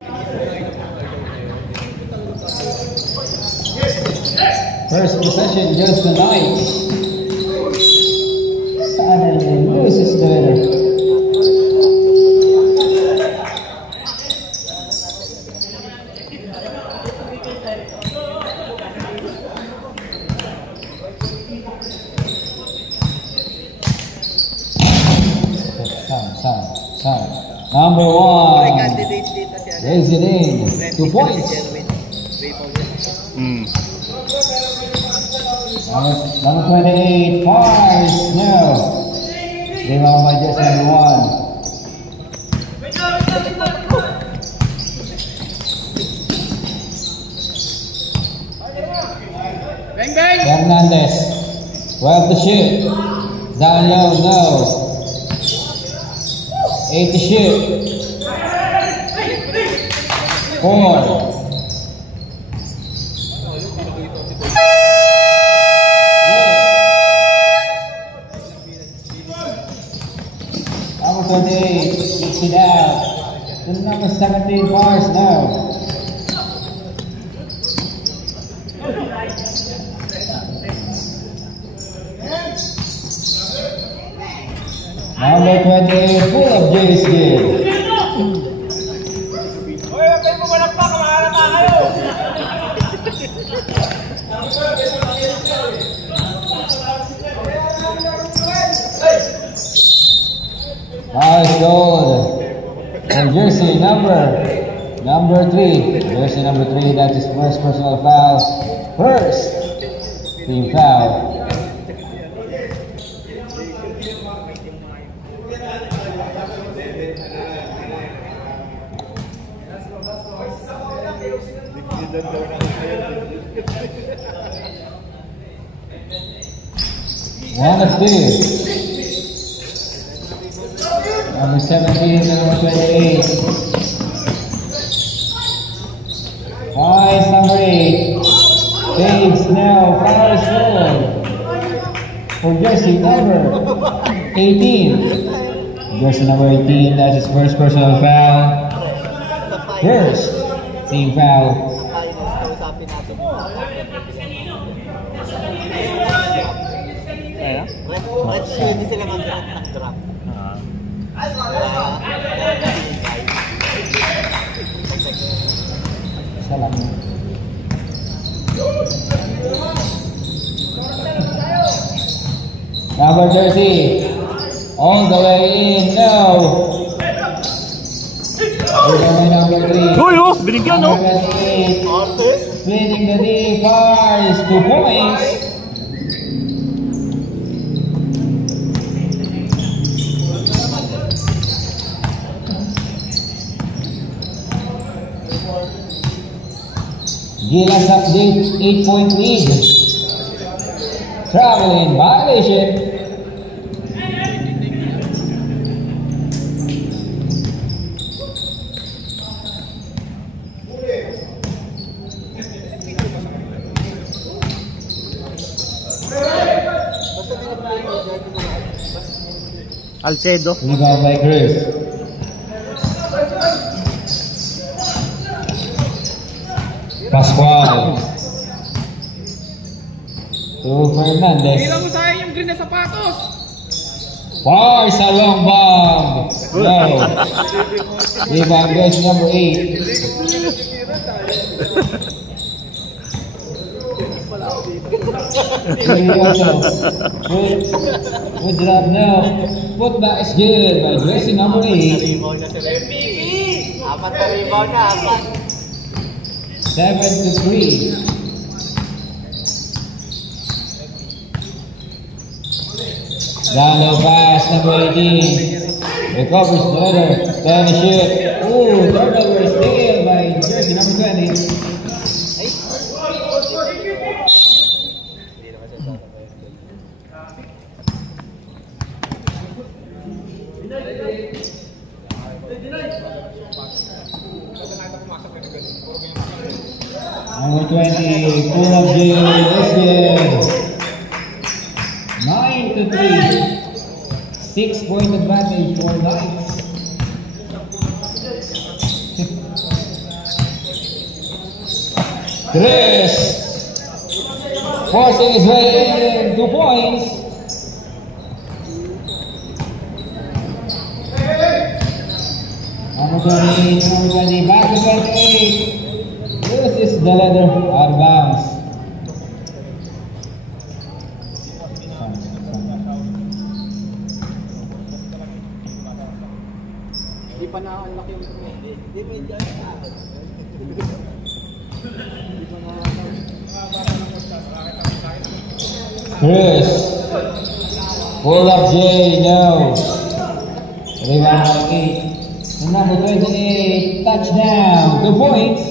First possession goes to Knights. Suddenly loses the winner. Sound. Number 1. Raise it in. 2 points. Number 28, fires. No. Game out by just number 1. Bang bang. Fernandez. 12 to shoot. Down low, no. 8 to shoot. 4. Number 28 kicks it out. To number 17 bars now. Number 28 full of J's game. Nice goal for jersey number 3. Jersey number 3, that's his first personal foul. First team foul. One of 2. Number 17, number 28. Fires number 8. Saves now, fires forward. For jersey number 18. Jersey number 18, that's his first personal foul. First team foul. Hindi sila mag-drop. Salam. Number 30. All the way in now. Number 3. Binigyan, no? Splitting the D, fires 2 points. Gilas update 8-point lead. Traveling violation. Alcedo. Rebound by Cruz. Pascual. To Fernandez. Hila mo sa akin yung green na sapatos. Far sa long bomb. No. Rebound goes to number 8. Good job now. Putback is good by jersey number 8. Rebound na sila. Apat na rebound na, apat. 7 to 3. Down low pass, number 18. Recovers the letter. 10 to shoot. Ooh, turnover steal by jersey number 20. Number 20, full of J. This is 9 to 3. 6-point advantage for Knights. Chris forcing his way in, 2 points. Number 20, back to 28. This is the leather out of bounds. Hindi pa na-unlock yung... Hindi, may dyan na. Chris, pull up J, no. Rebound by 8. And number 28, touchdown, 2 points.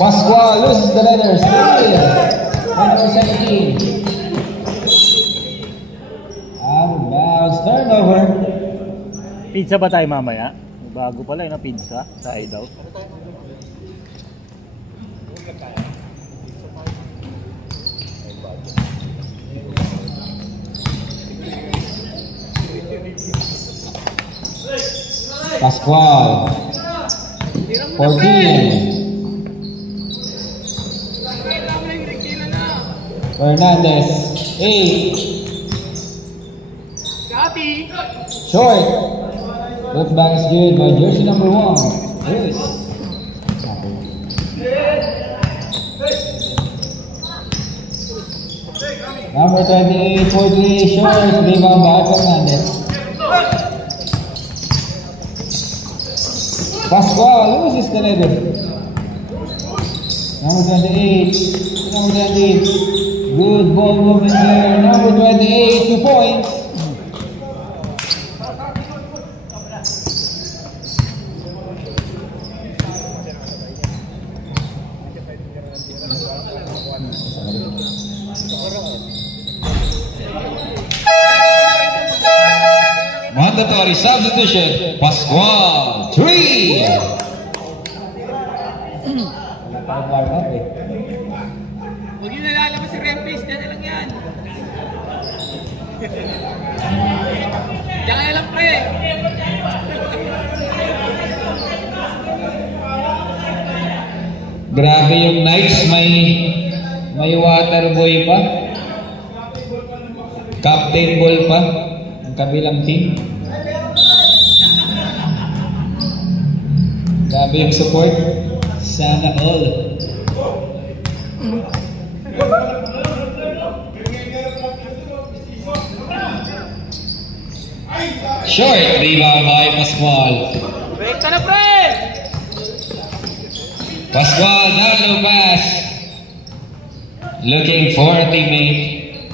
Pascual loses the letter, still. Number 17. Out of bounds, turnover. Pizza ba tayo mamaya? Bago pala yun na pizza sa Idaw. Pascual 14. Fernandez 8. Scotty! Short. Looks back is good by jersey number 1. Chris. Number 28, 43, short. Rebound by Fernandez. Pascual loses the leather. Number 28, number 28. Good ball movement there. Number 28, 2 points. Mandatory substitution. Pascual 3. Huwag yun nalalabas si Rempis, dyan na lang yan. Diyan ka na lang, pre. Grabe yung Knights, may water boy pa. Captain ball pa. Ang kabilang team. Grabe yung support. Sana all. Short rebound by Pascual. Break ka na, pre! Pascual down low pass. Looking for a teammate.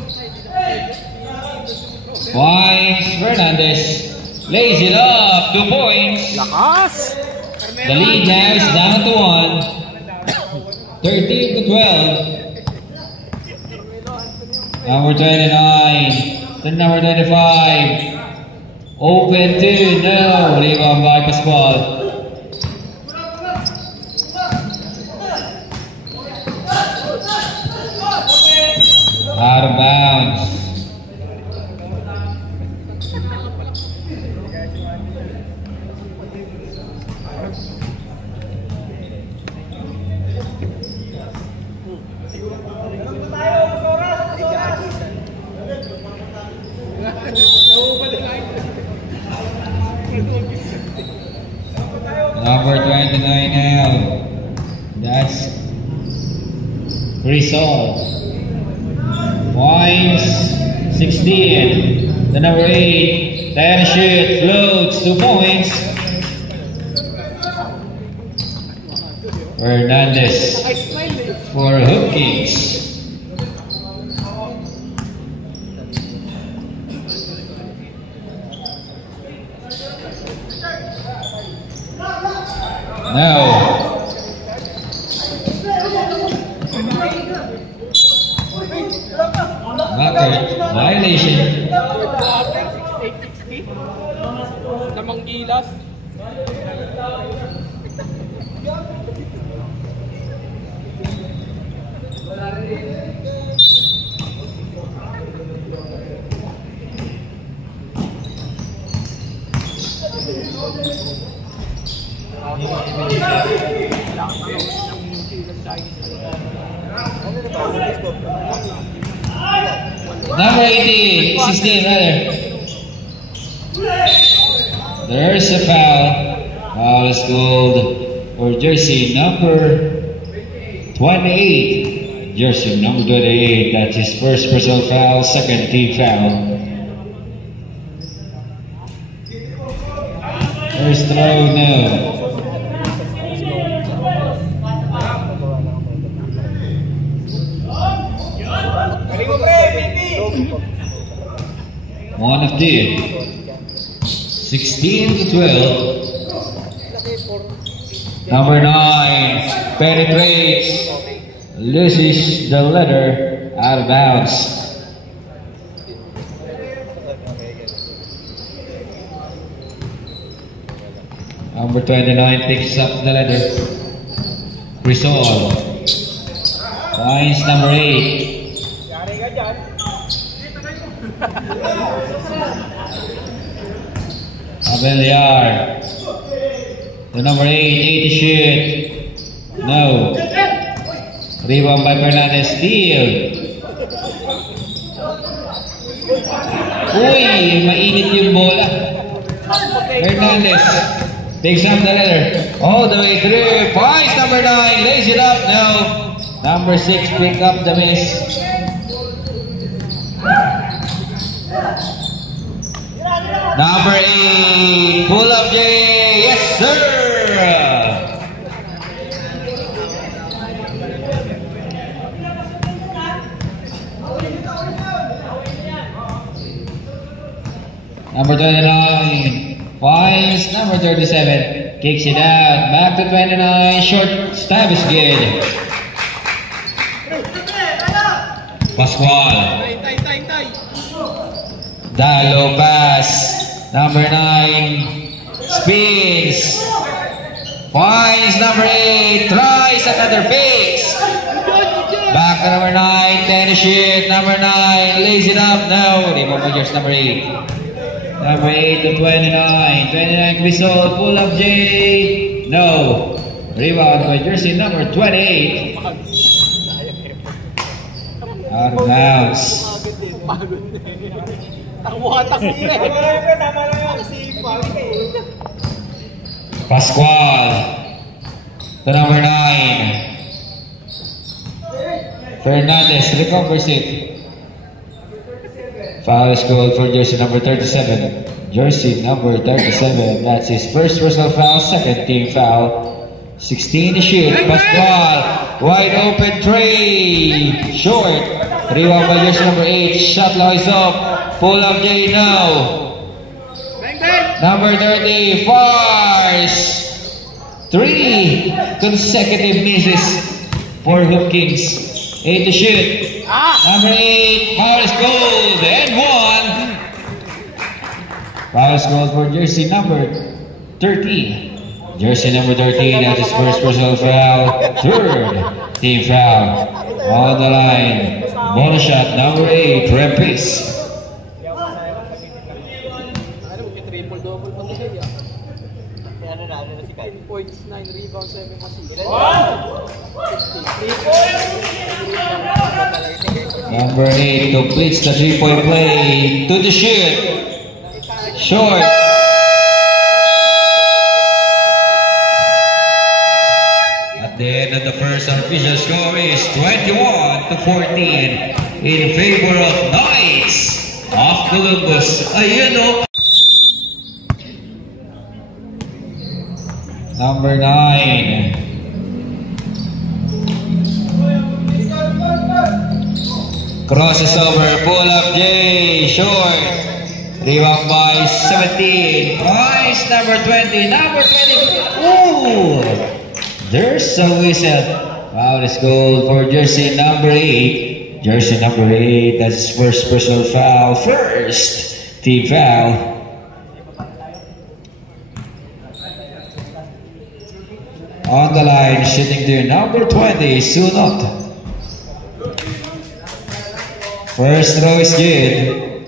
Finds Fernandez. Lays it up. 2 points. Lakas! The lead now is down to 1. 13 to 12. Number 29. To number 25. Open 2. No. Rebound by Pascual. Out of bounds. Number 29 now. That's Rizal. Points 16. The number 8. Diana shoot. Floats. 2 points. Fernandez for hook kicks. No. Violation. Namang gilas. Number 18, 16 rather. There's a foul. Foul is called for jersey number 28. Jersey number 28, that's his first personal foul, second team foul. First throw, no. One of two. 16 to 12. Number 9 penetrates, loses the letter, out of bounds. Number 29 picks up the letter. Crisol finds number 8. Abeliar. The number 8 to shoot. No. Rebound by Fernandez. Steal. Uy, mainit yung bola. Fernandez picks up the letter. All the way through. Finds number 9. Lays it up. No. Number 6 pick up the miss. Number 8, pull up J, yes sir! Number 29, finds number 37, kicks it out, back to 29, short stab is good. Pascual. Dalo pass. Number 9 spins. Finds number 8. Tries another fix. Back to number 9. 10 to shoot. Number 9 lays it up. No. Rebound by just number 8. Number 8 to 29. 29 Crisol. Pull up J. No. Rebound by jersey number 28. Out of bounds. Pascual to number 9. Fernandez recovers it. Foul is called for jersey number 37. Jersey number 37, that's his first personal foul, second team foul. 16 to shoot. Pascual, wide open three. Short. Rebound by jersey number 8. Shot lies up. Pull up J now. Number 30 fires. 3 consecutive misses for Hoop Kings. 8 to shoot. Number 8, foul is called and 1. Foul is called for jersey number 13. Jersey number 13, that's his first personal foul. Third team foul. On the line. Bonus shot number 8, Rempis. Points, 9 rebounds, 7 assists. Number 8 completes the 3-point play. To the shoot. Short. At the end of the first, our official score is 21 to 14 in favor of Knights of Columbus. Ayun o. Number 9. Crosses over, pull up J, short. Rebound by 17. Price number 20, number 20. Ooh! There's a whistle. Foul is called for jersey number 8. Jersey number 8, that's his first personal foul. First team foul. On the line, shooting to number 20, Sunot. First throw is good.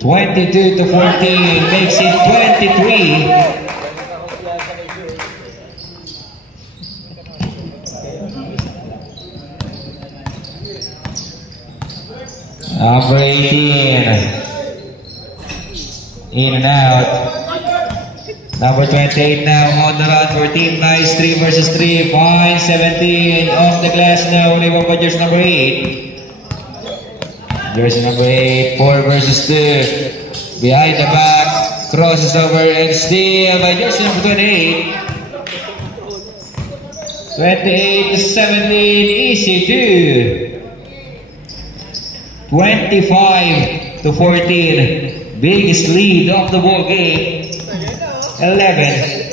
22 to 14, makes it 23. Number 18. In and out. Number 28 now on the run for Team Nice. 3 versus 3. Point 17. Off the glass now. Rebound by jersey number 8. Jersey number 8. 4 versus 2. Behind the back. Crosses over and steal by jersey number 28. 28 to 17. Easy 2. 25 to 14. Biggest lead of the ball game. 11.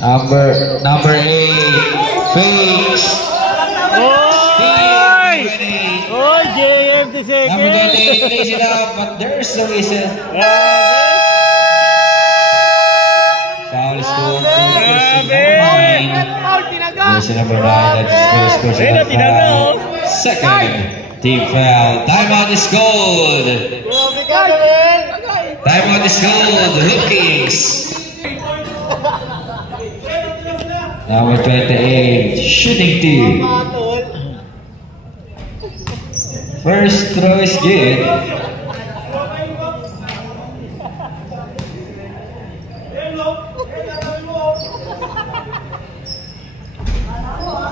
Number 8. Fakes. Oy! Oy, JM to second. Number 28 plays it out, but there's the whistle. Foul is called for jersey number 9. That's first personal foul. Second team foul. Timeout is called. Timeout is called. Hoop Kings. Number 28, shooting 2. First throw is good.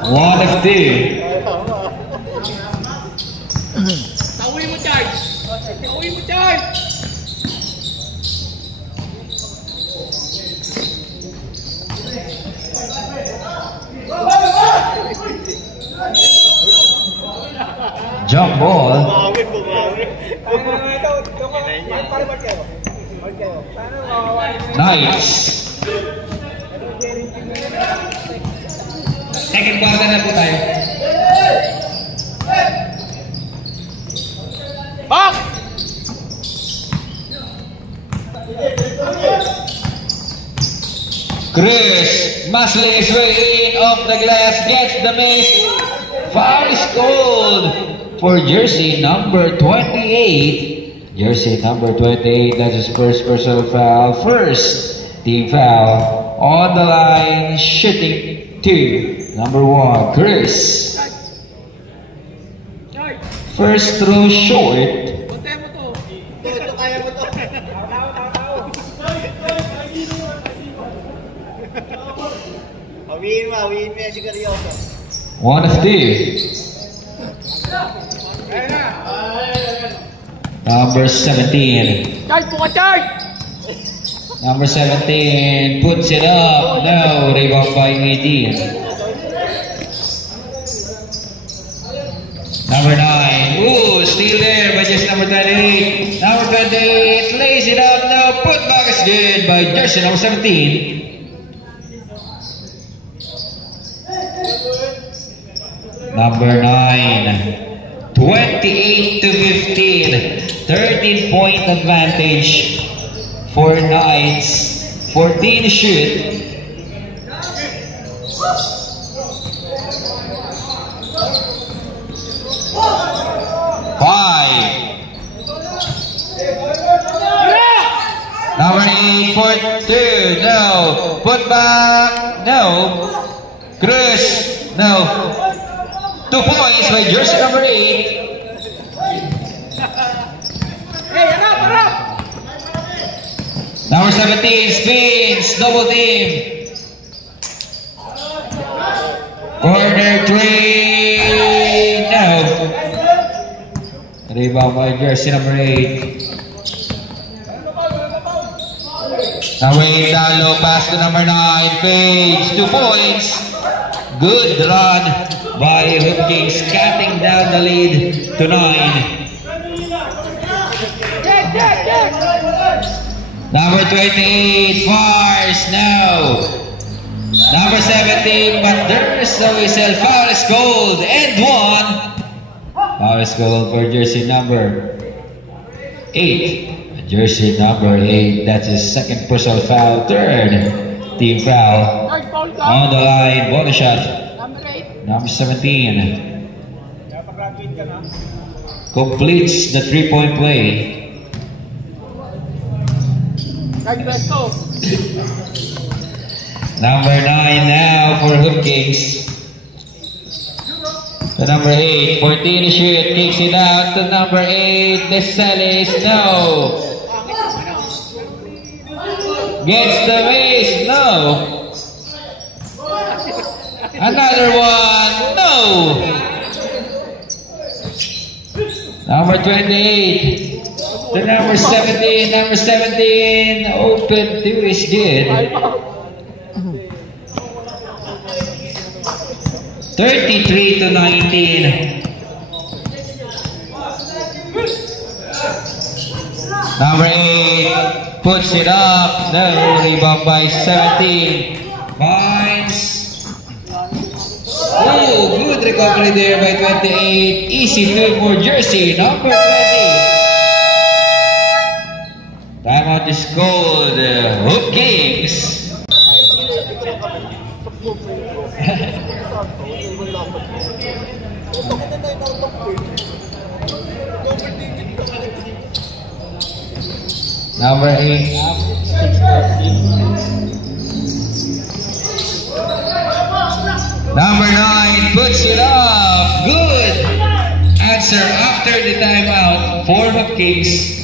One of 2. Tawin mo dyan! Tawin mo dyan! Jump ball. Nice. Second quarter na po tayo. Back! Chris muscling his way in off the glass, gets the miss. Foul is called for jersey number 28. Jersey number 28, that's his first personal foul. First team foul on the line, shooting 2. Number 1, Chris. First throw short. Awin mo yan si Carrioso. 1 of 2. Number 17. Charge po ka, charge! Number 17 puts it up. No, rebound by 18. Number 9. Ooh, still there by just number 28. Number 28 lays it up. No, put back is good by jersey number 17. Number 9. 28 to 15. 13-point advantage for Knights. 14 to shoot. Number 8 for 2. No. Put back. No. Cruz. No. 2 points by jersey number 8. Number 17 spins. Double team. Corner 3. No. Rebound by jersey number 8. Number 8 Dalo, pass to number 9, Page, 2 points. Good run by Hoop Kings, cutting down the lead to 9. Number 28 fires, no. Number 17, but there's a whistle, foul is called, and 1. Foul is called for jersey number 8. Jersey number 8, that's his second personal foul, third team foul. On the line, body shot. Number 17 completes the 3-point play. Number 9 now for Hoop Kings. To number 8, 14 to shoot, kicks it out to number 8, Desalis, no. Gets the base, no. Another one, no. Number 28 to number 17, number 17, open two is good. 33 to 19. Number 8 puts it up. No, rebound by 17. Finds. Oh, good recovery there by 28. Easy two for Jersey. Number 20. Timeout is called. Hoop Kings. Number 8. Number 9 puts it up. Good answer after the timeout for Hoop Kings.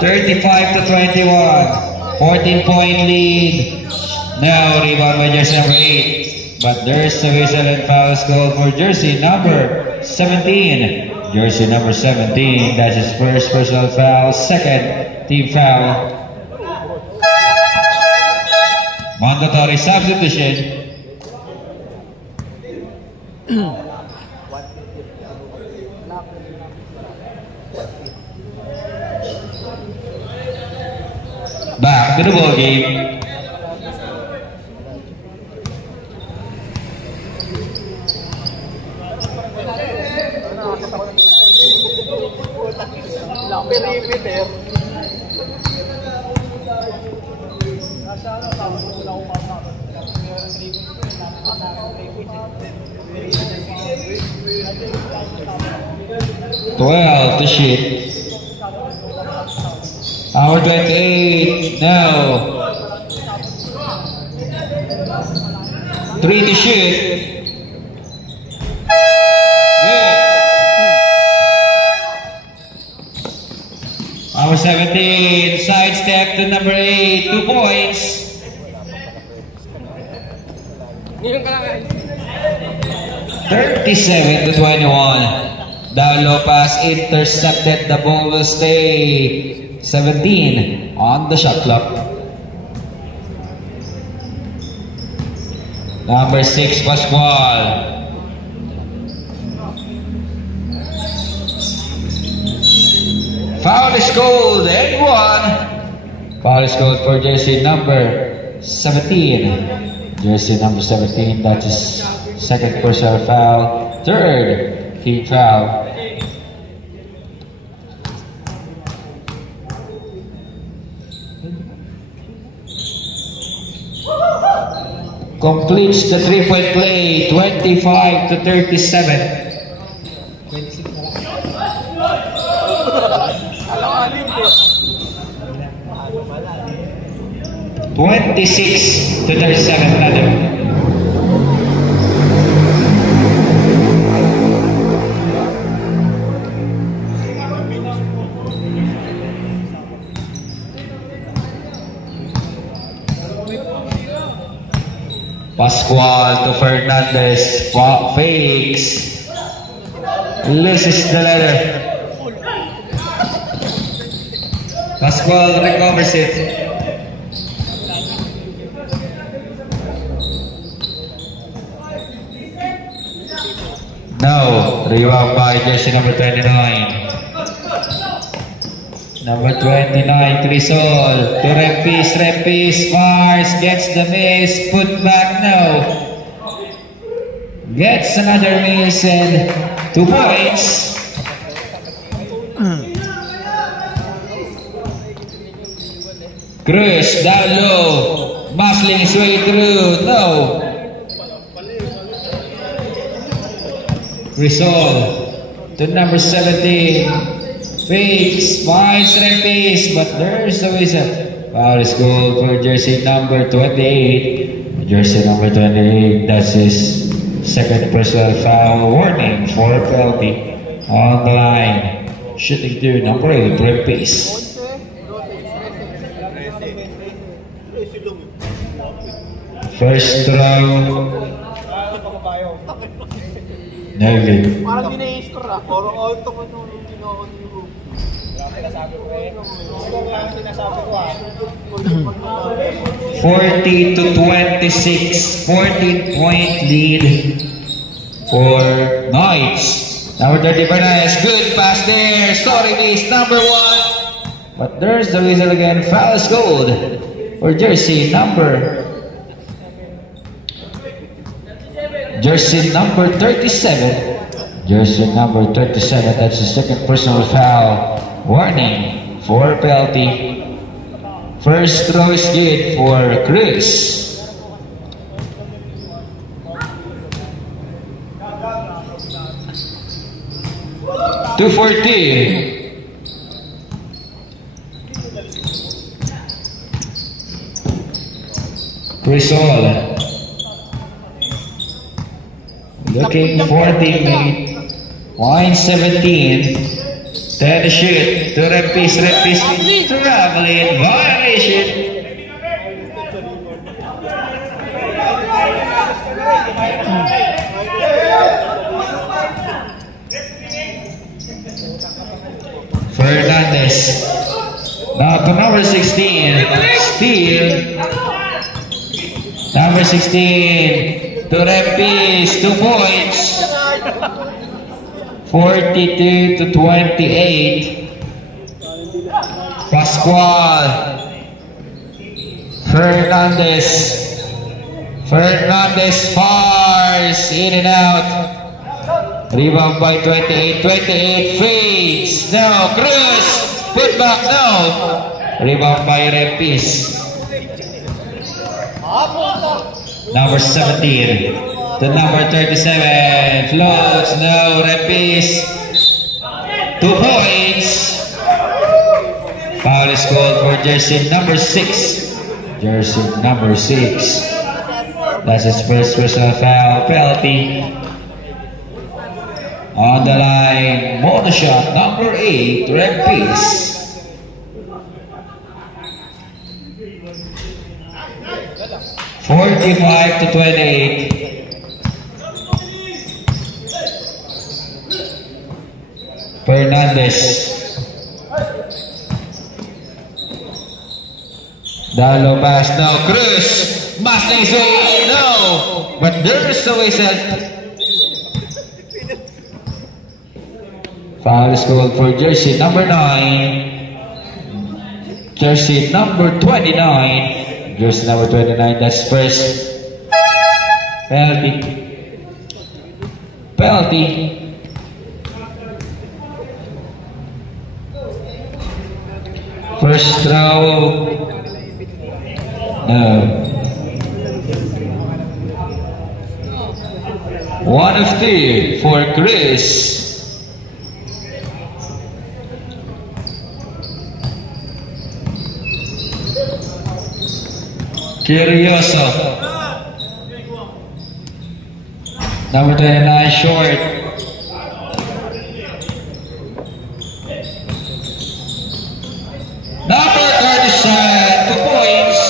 35 to 21. 14-point lead. Now rebound by jersey number 8. But there's a whistle and foul called for jersey number 17. Jersey number 17. That's his first personal foul. Second team foul. Mandatory substitution. Back to the ball game. Perimeter. 12 to shoot. Our 28 now. 3 to shoot. Good. Our 17 sidestep to number 8, 2 points. 37 to 21. Down low pass intercepted. The ball will stay 17 on the shot clock. Number 6, Pascual. Foul is called and 1. Foul is called for jersey number 17. Jersey number 17, that is second personal foul. Third team foul. Completes the 3-point play, 25 to 37. 26 to 37, Adam. Pascual to Fernandez, fakes, loses the letter. Pascual recovers it. No, rebound by jersey number 29. Number 29, Crisol to Rempis, fires, gets the miss, put back, no. Gets another miss and 2 points. Cruz down low, muscling his way through, no. Crisol to number 17. Fakes, finds Rempis, but there's a whistle. Foul is called for jersey number 28. Jersey number 28, that's his second personal foul. Warning for penalty on the line. Shooting to number 8, Brent Peace. First throw. Neville. Parang di na-i-score ah. Parang auto ko nung ginawa niyo. Sinasabi ko eh. Sinasabi ko ah. 40-26, 14-point lead for Knights. Number 30 Bernays, good pass there. Sorry, miss number 1. But there's the whistle again. Foul is gold for jersey number 37. Jersey number 37, that's the second personal foul. Warning for penalty. First throw is good for Cruz. Two for two. Crisol. Looking for teammate. Line 17. 10 to shoot. To Repis. Traveling. Violation. Fernandez. Now to number 16. Steele. Number 16. To Repis. 2 points. 42-28. Pascual. Fernandez fires in and out. Rebound by 28. 28 fades. No. Cruz. Put back. No. Rebound by Repis. Number 17. To number 37, floats, no, Repis, 2 points. Foul is called for jersey number 6. Jersey number 6. That's his first personal foul. Penalty. On the line, motor shot number 8, Repis. (45-28). Fernandez. Dalo pass, no. Cruz. Masling swing, no. But there's a whistle. Foul is called for jersey number 9. Jersey number 29. Jersey number 29, that's first. Penalty. First throw. No. 1 of 2 for Chris. Curioso. Number 29 short. Number 37, 2 points.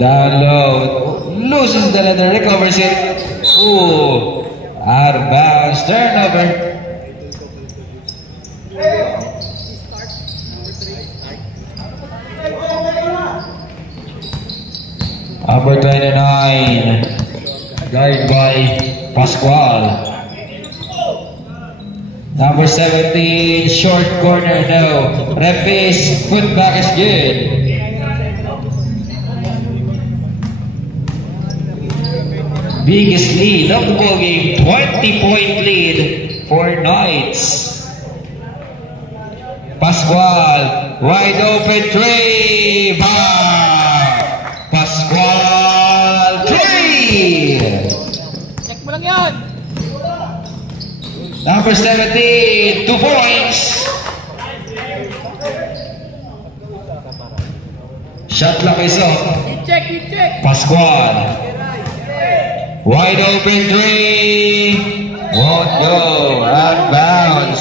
Down low. Loses the leather, recovers it. Ooh. Out of bounds, turnover. Number 29, guarded by Pascual. Number 17, short corner, no. Repis, putback is good. Biggest lead of the ball game, 20-point lead for Knights. Pascual, wide open three, bang! Pascual, three! Number 17, 2 points. Shot clock is up. Check. Pascual. Wide open three. Won't go. Out of bounds.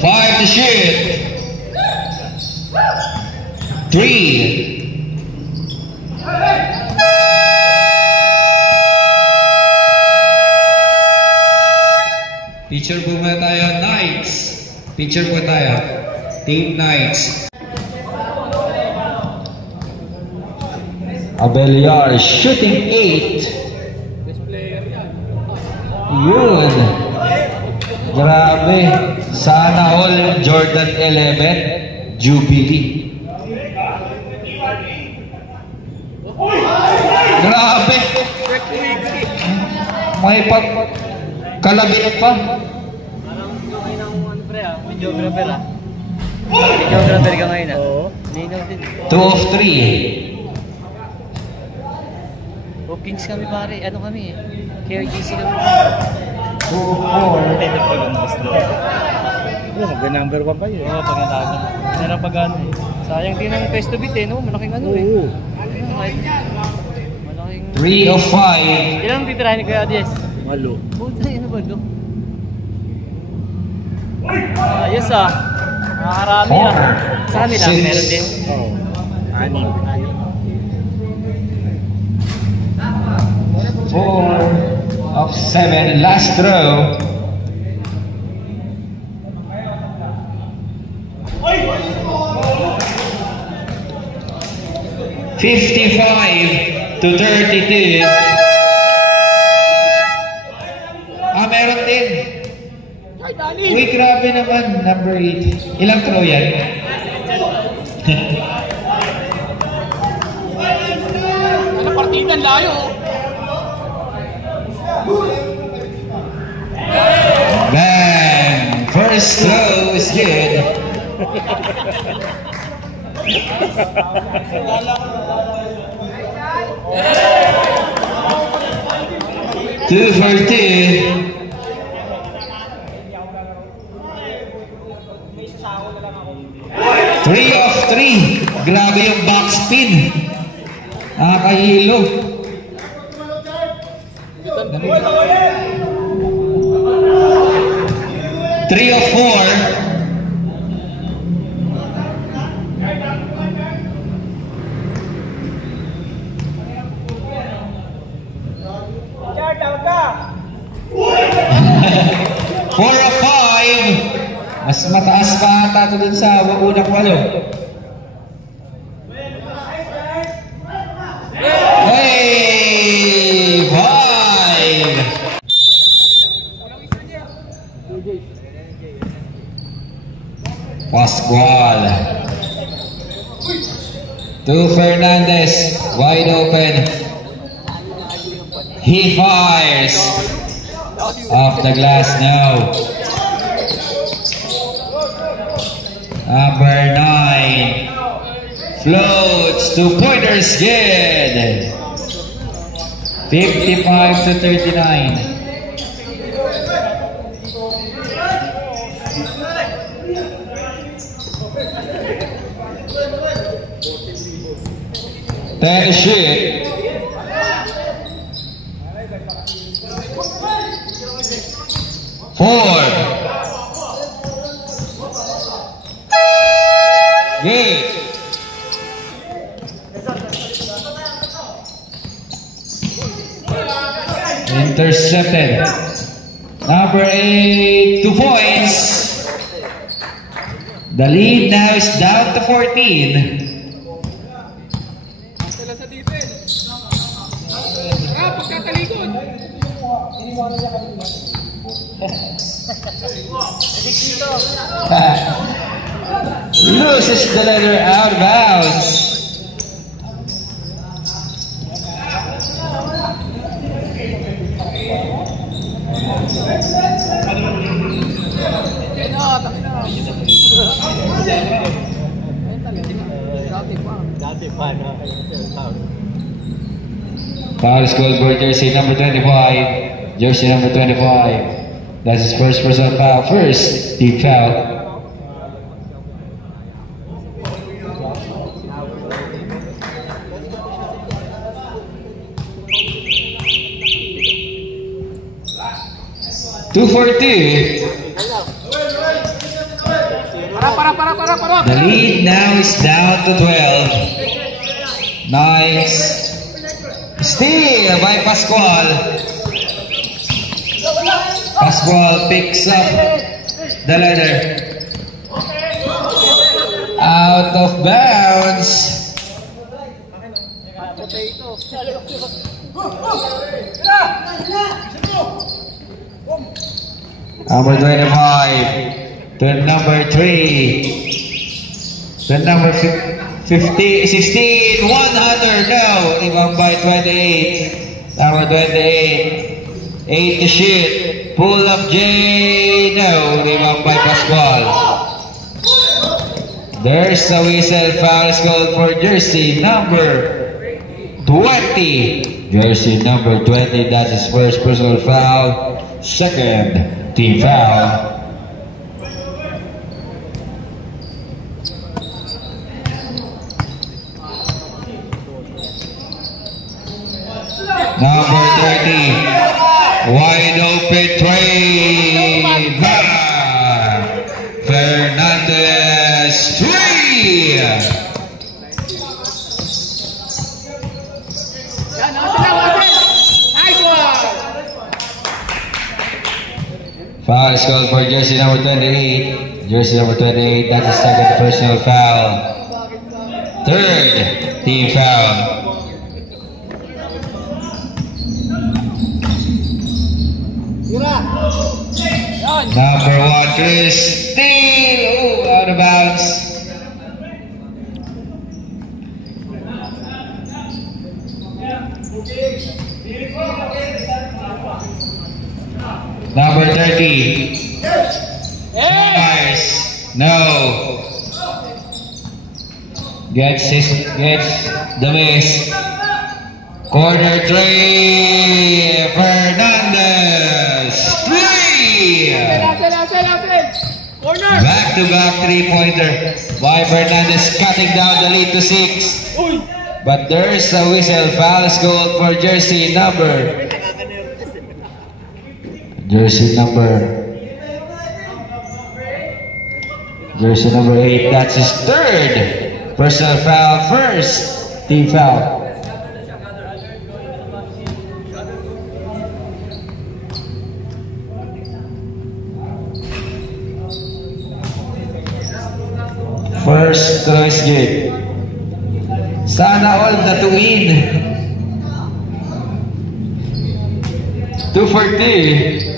Five to shoot. 3. Picture po muna tayo, Knights. Picture po tayo. Team Knights. Abeliar shooting 8. Yun. Grabe. Sana all Jordan 11. Jubilee. Grabe. May kalabit pa. Parang okay ng ano pre videographer videographer ka ngayon Linaw din. 2 of 3. Kings kami pare, ano kami KRGC kami. 2 of 4. Mag-number 1 kayo. Oo, pag natalo. Meron pag ano sayang din ang Pesto Bit no? Malaking ano malaking 3 of 5. ilang titirahin ni Kuya Adies? Malo. Puta, ano ba ito? Ayos nakakarami sa kanila, meron din. Oo. 4 of 7. Last throw. $55 to 32. Meron din. Uy, grabe naman. Number 8. Ilang throw yan? Ano partida, layo? Bang! First throw is good. 2 for 2. 3 of 3. Grabe yung backspin. Nakakahilo. 3 of 4. Four of 5. Mas mataas pa ata ito dun sa unang walo. Hey! 5! Pascual. To Fernandez. Wide open. He fires. Off the glass now. Number 9 floats. 2-pointers good. 55 to 39. Then to shoot. Four. Good. Intercepted. Number 8, 2 points. The lead now is down to 14. Loses the letter out of bounds. Dati pa na. Foul is called for jersey number 25. Jersey number 25. That's his first personal foul. First team foul. Two for two. The lead now is down to 12. Nice steal by Pascual. Pascual picks up the ladder. Out of bounds. Number 25 to number 3. To number 16, 100, no, ibang by 28. Number 28, 8 to shoot. Pull up J, no, ibang by Pascual. There's a whistle. Foul is called for jersey number 20. Jersey number 20, that's his first personal foul. Second team foul. Number 30, wide open three. Fernandez 3. Foul is called for jersey number 28. Jersey number 28, that's the second personal foul. Third team foul. Number 1, Chris Steele. Out of bounds. Number 30. Nice. No. Gets the miss. Corner 3. Fernandez 3. Back-to-back three-pointer by Fernandez, cutting down the lead to 6. But there's a whistle. Foul is called for jersey number 8. That's his third personal foul. First team foul. First choice game. Sana all na to win. 2 for 2.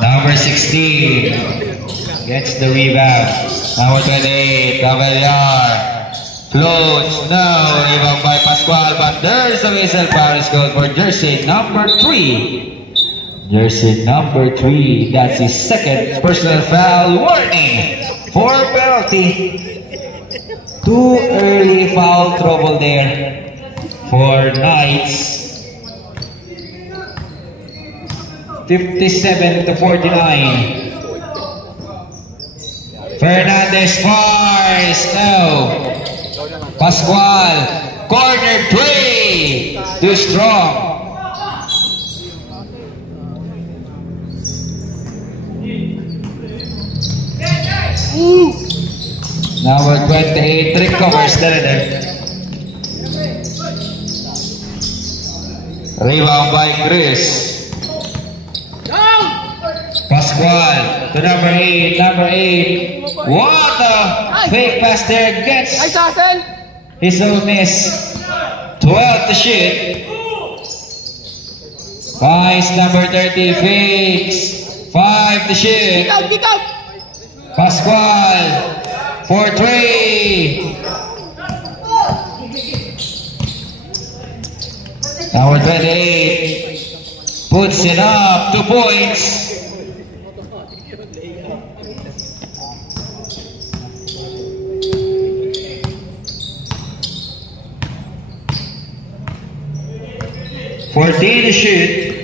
Number 16 gets the rebound. Number 28, Cavalier floats. No, rebound by Pascual, but there's a whistle. Foul is called for jersey number 3. Jersey number 3, that's his second personal foul. Warning for penalty. Too early foul trouble there for Knights. 57 to 49. Fernandez fires. No. Pascual. Corner 3. Too strong. Number 28 recovers the leader. Rebound by Chris. Pascual to number 8. Number 8. What a fake pass there. Gets his own miss. 12 to shoot. Finds number 30. Fakes. 5 to shoot. Pascual for 3. Number 28 puts it up, 2 points. To shoot.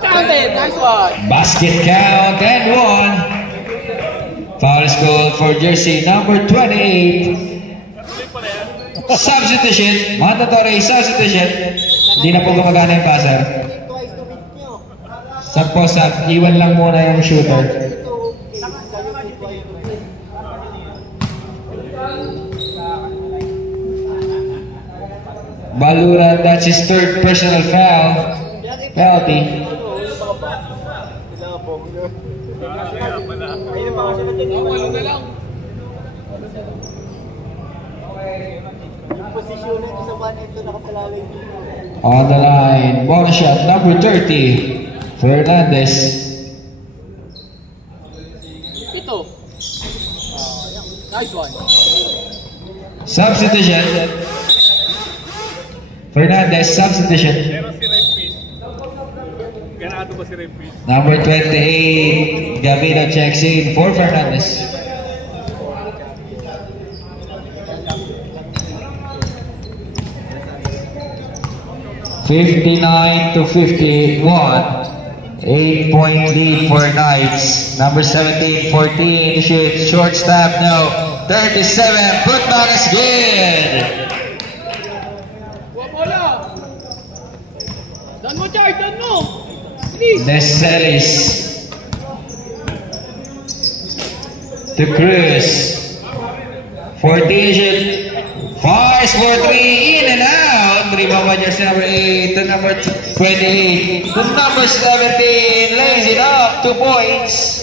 Counted, nice one. Basket count and 1. Foul is called for jersey number 28. Substitution, mandatory substitution. Hindi na po gumagana yung passer. Sag, iwan lang muna yung shooter. Baluran, that's his 3rd personal foul. Penalty. On the line, bonus shot number 30, Fernandez. Ito. Nice one. Substitution. Fernandez, substitution. Number 28, Gavino checks in for Fernandez. (59-51). 8-point lead for Knights. Number 17, 14 shoots. Short stop, no. 37, put down is good. Dan mo, Chard! Dan mo! Necelis to Cruz. 14 shoot. Fires for 3, in and out. Rebound by jersey number 8 to number 28. To number 17, lays it up, 2 points.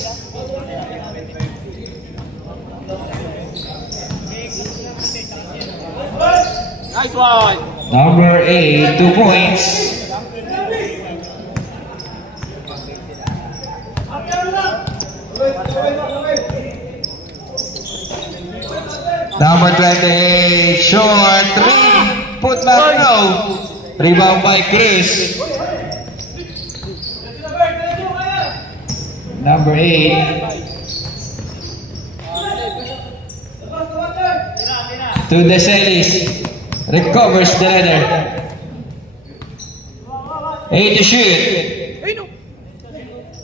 Nice one! Number 8, 2 points. Number 28, short 3, put back, no. Rebound by Cruz. Number 8. To Deselis. Recovers the leather. 8 to shoot.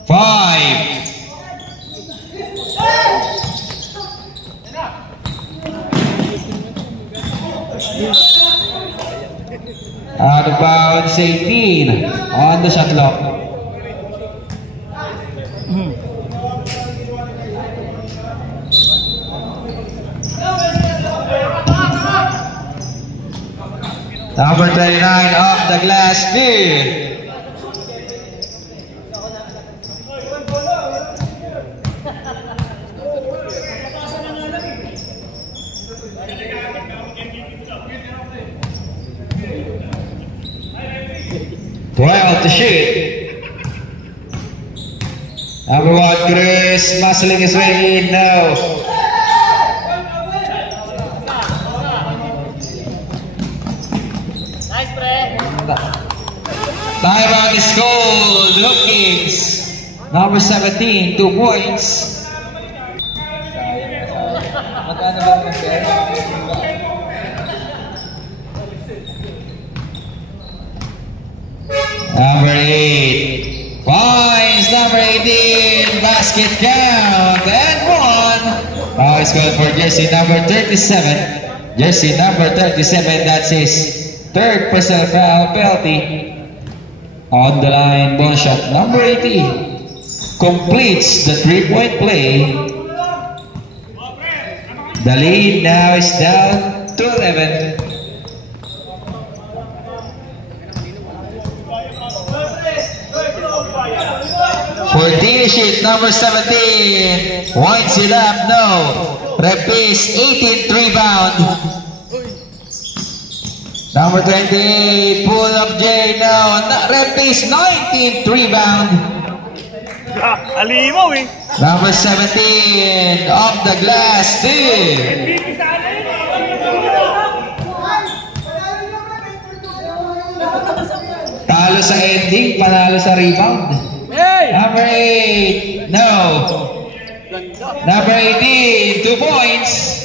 5. Out of bounds, 18 on the shot clock. Number 29 off the glass, good. To shoot. Number 1, Cruz, muscling his way in, no. Nice, pre. Timeout is called. Lookings. Number 17, 2 points. Number 8 finds number 18, basket count and 1. Now it's good for jersey number 37. Jersey number 37, that's his 3rd personal foul, penalty. On the line, bonus shot number 18 completes the 3-point play. The lead now is down to 11. 14 shoot, number 17 winds it up, no. Repis, 18th rebound. Number 28, pull up J now. Red base, 19th rebound. Alimaw eh. Number 17, off the glass, steal. Talo sa ending, panalo sa rebound. Number 8, no. Number 18, 2 points.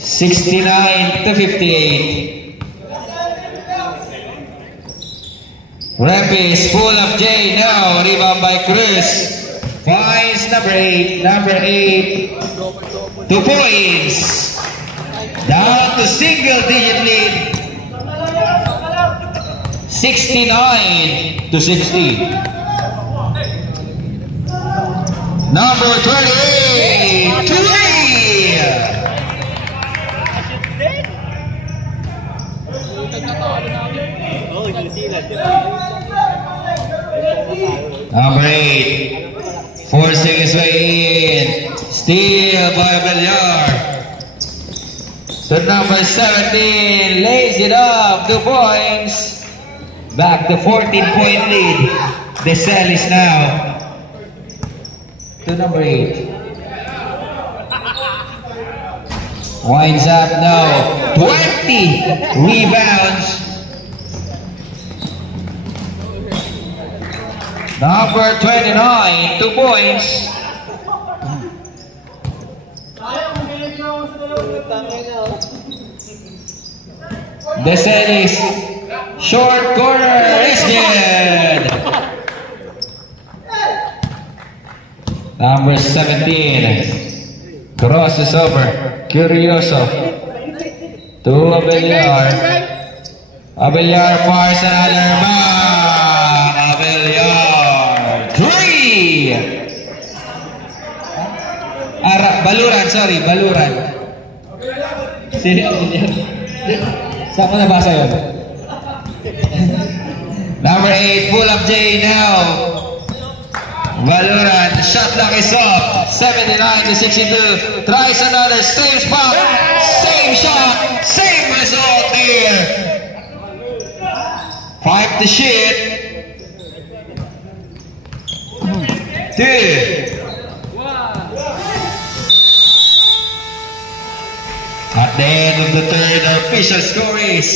69 to 58. Rapis, full of J, no. Rebound by Cruz. Finds number 8. Number 8, 2 points. Down to single digit lead. 69 to 60. Number 28, 3. Number 8, forcing his way in. Steal by Villar. To number 17, lays it up, 2 points. Back to 14-point lead. The cell is now to number 8. Winds up now, 20 rebounds. Number 29, 2 points. The set is short corner, is good. Number 17, crosses over, Curioso to Abellar. Abellar fires another ball. Abellar, 3. Baluran, sorry, Baluran. Sino Abellar? Saan ko nabasa yun? Number 8, pull up J now. Baluran, shot clock is off. 79 to 62. Tries another, same spot, same shot, same result here. 5 to shoot. 2. At the end of the third, our official score is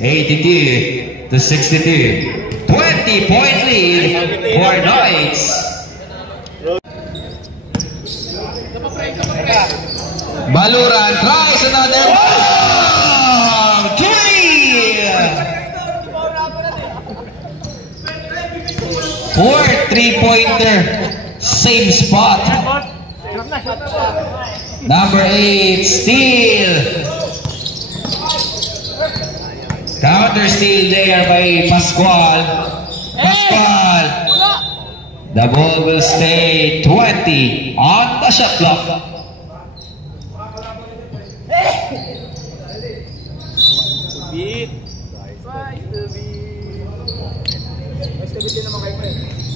82 to 62. 20-point lead for Knights. Baluran tries another one. 3. 4 3-pointer. Same spot. Number 8, steal. Counter steal there by Pascual. Pascual. The ball will stay 20 on the shot clock.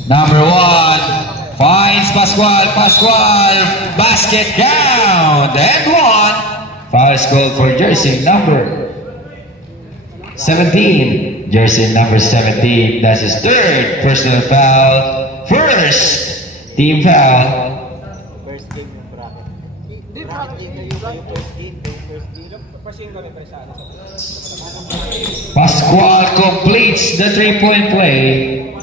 Number 1 finds Pascual. Pascual, basket count and 1. Foul called for jersey number 17. Jersey number 17. That's his third personal foul. First team foul. Pascual completes the 3-point play.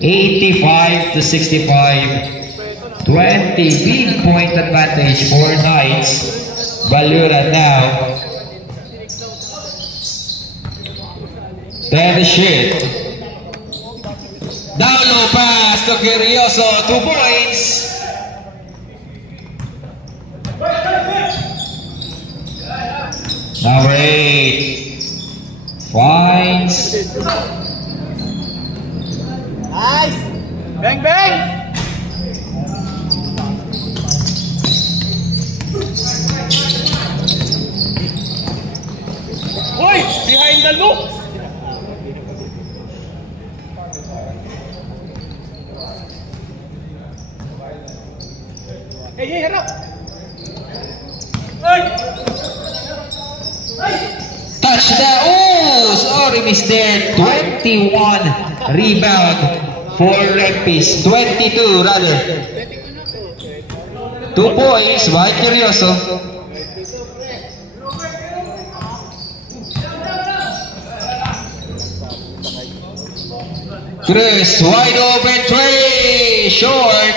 85 to 65. 20 big point advantage for Knights. Baluran now. 10 to shoot. Down low pass to Curioso. 2 points. Number 8 finds. Nice! Bang, bang! Hoy! Behind the loop! Hey, harap! Touchdown! Oh, sorry, missed there. 21 rebound for Rempis. 22 rather. 2 points by Curioso. Chris, wide open three, short.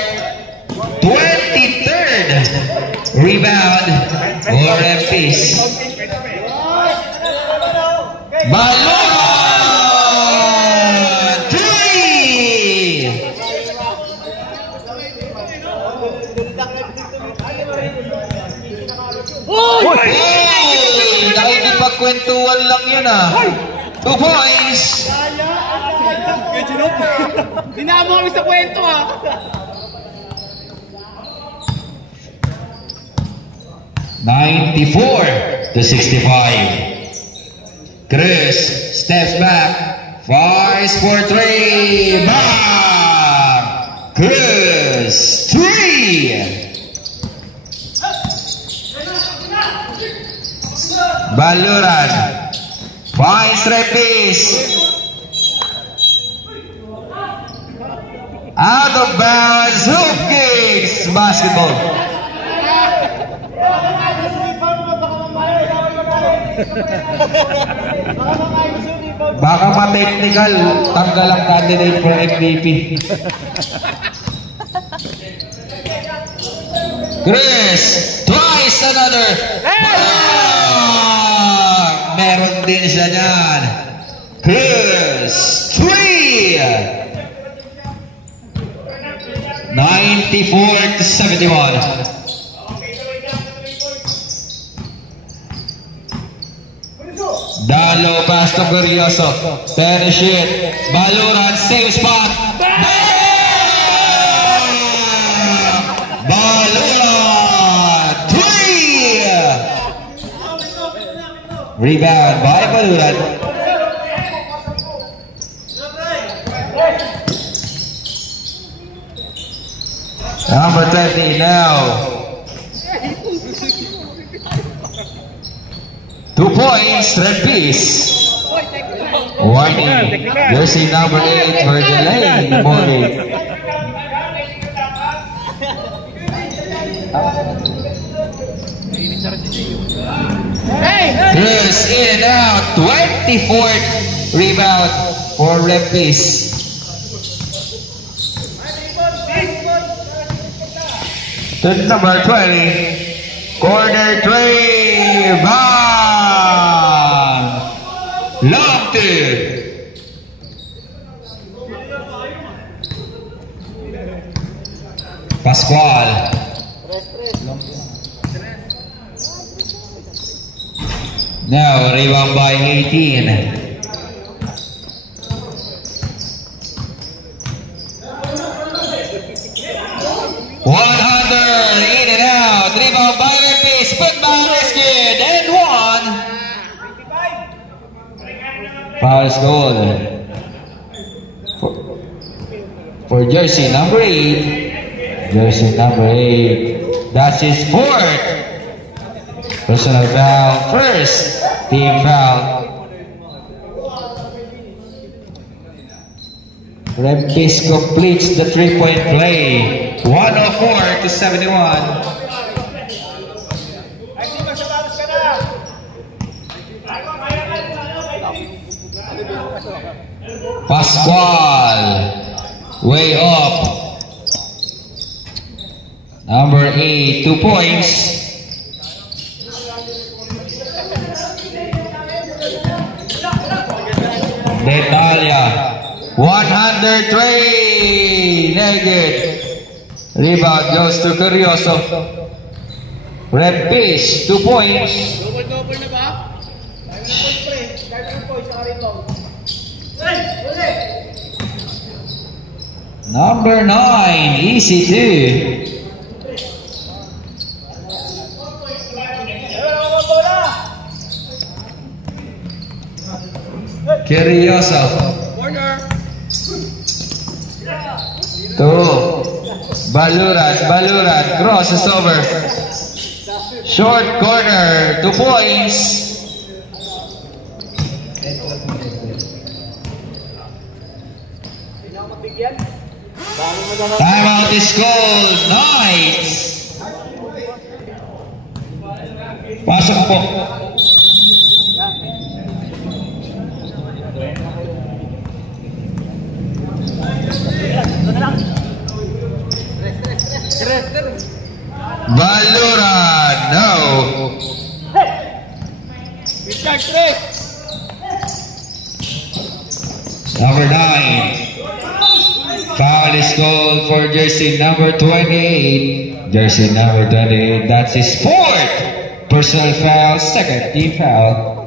23rd rebound for Rempis. Balon! 3! Uy! Nakikipagkwentuhan lang yun ah. 2 points. Dinamo kami sa kwento ah. $94-65. Chris steps back, fires for 3. Bang! Chris 3. Baluran finds Rempis. Out of bounds, hoop kicks, basketball. Baka ma-technical, tanggal ang candidate for MVP. Chris, twice another. Meron din siya dyan. Chris, 3. 94-71. Dalo pass to Curioso. Tennis shit. Baluran, same spot. Baluran, 3. Rebound by Baluran. Number 20 now. 2 points, Rempis. Warning, jersey number 8 for delay. Morning. Chris in and out. 24th rebound for Rempis. To number 20, corner 3, bang! Locked it. Pascual. Now rebound by 18. Foul goal for jersey number 8. Jersey number 8. That's his 4th personal foul. First team foul. Rempis completes the 3-point play. 104-71. Pascual, way up. Number 8, 2 points. Detalia, 103, negative. Rebound goes to Curioso. Rempis, 2 points. Double na ba? Number 9, easy 2. Curioso. Two. Baluran, crosses over. Short corner, 2 points. Timeout is called. Knights. Pasok po. Valura, no. Number 9. Foul is called for jersey number 28. Jersey number 28, that's his 4th personal foul, 2nd team foul.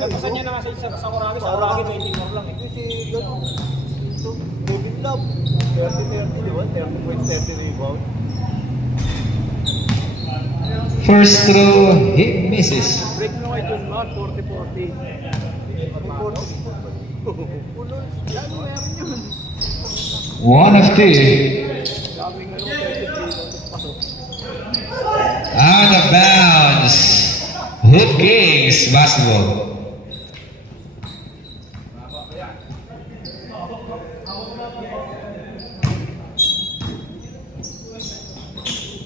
Kasi niya na kasi sa Uragi, painting mo lang. Ito si David Love. 30-30, di ba? 30 points, 30 rebound. First throw, he misses. Break mo ito na, 40-40. 1 of 2. Out of bounds. Hoop Kings basketball.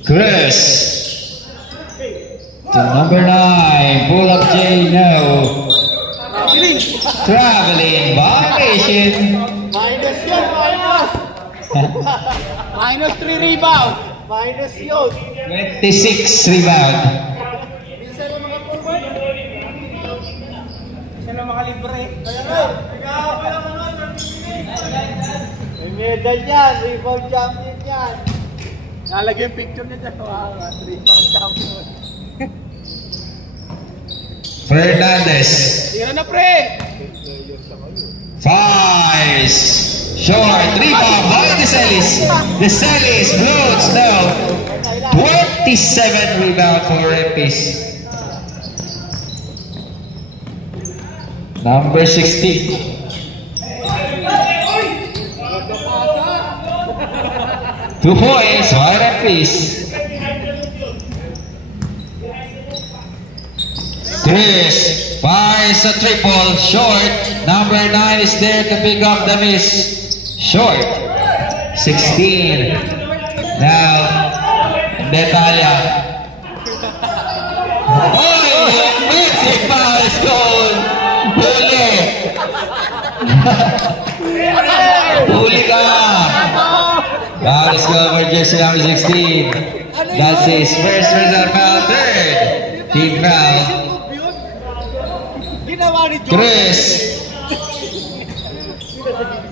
Chris to number 9. Pull up J, no. Traveling violation. Minus yun, minus! Minus 3 rebound. Minus yun. 26 rebound. Minsan lang mga forward. Minsan lang makalibre. May medal yan. Rebound champion yan. Nalagay yung picture niya dyan. Rebound champion. Fernandez. Tira na pre! Fires. Short. Rebound by DeSalis. DeSalis floats now. 27 rebound for Empis. Number 16. 2 points for Empis. Chris fires a triple. Short. Number 9 is there to pick up the miss. Short. 16. Now, Natalia. Oh, music foul is called. Huli. Huli ka. Foul is called for jersey number 16. That's his first personal foul. 3rd team foul. Chris.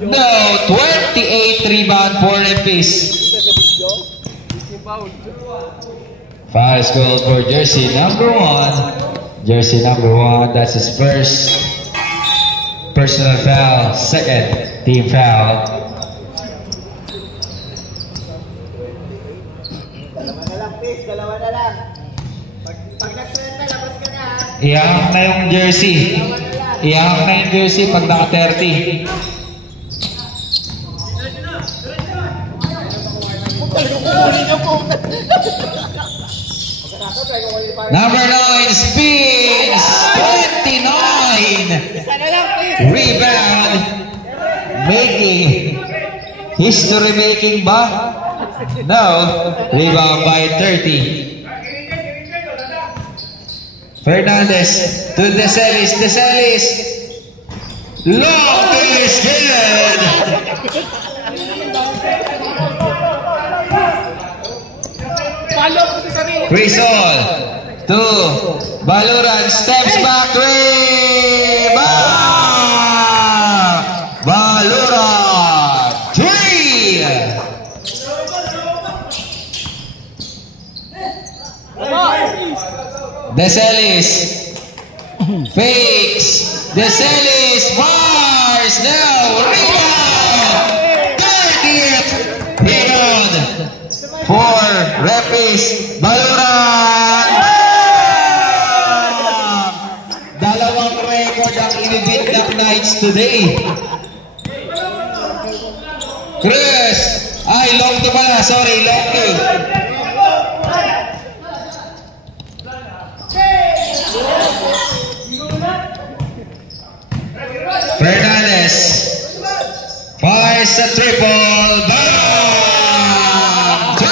No, 28 rebound for Empis. Foul is called for jersey number 1. Jersey number 1, that's his first personal foul, 2nd team foul. Dalawa na lang. Pag nag-30, labas ka na. Ihahak na yung jersey. Ihahak na yung jersey pag naka-30. Number 9 spins. 29. Rebound. Making. History making ba? No. Rebound by 30. Fernandez to DeSalis. DeSalis. Long is good. Rizal to Baluran. Steps back. 3. Baluran. 3. DeSalis fakes. DeSalis fires. Now rebound. 30th rebound for Repis. Baluran. Dalawang record ang inibit ng Knights today. Chris. Ay, long to pala. Sorry, long to. Fernandez fires a triple. Bang! 3!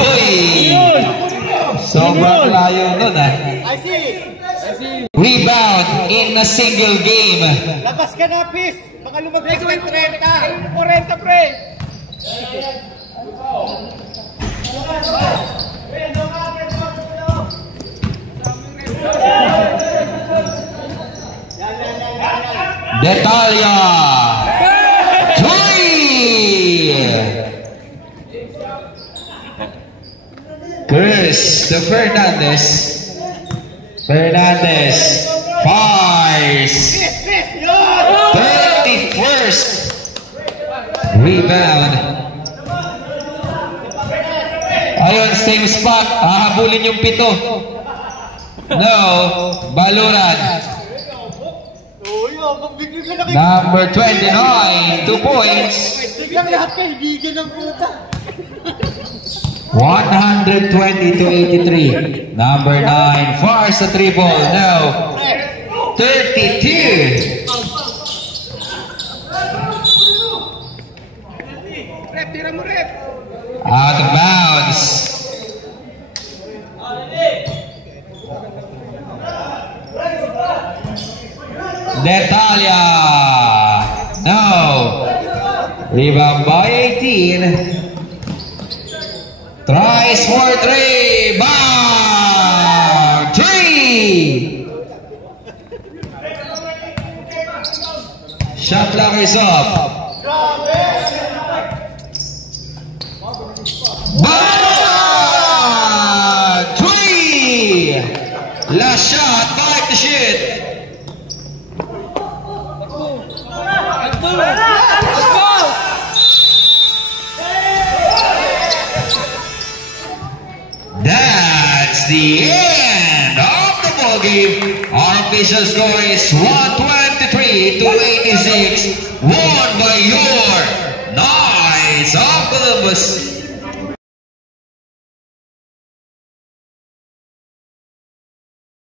Uy! Sobrang layo nun ah. I see! Rebound in a single game. Labas ka na, Pis! Baka lumagpas ng 30! 40, pre! Detalia! 3! Chris to Fernandez. Fernandez fires. 31st rebound. Ayun, same spot. Hahabulin yung 7. No, baluran. Number 29, 2 points. Biglang lahat kayo, higigil ng puta. 120 to 83. Number 9 fires a triple. No. 32. Rep, tira mo, Rep. Out of bounds. Natalia. No. Rebound by 18. Tries for 3. Bang! 3! Shot clock is up. Bang! 3! Last shot, 5 to shoot. That's the end of the ball game. Our official score is 123 to 86, won by your Knights of Columbus.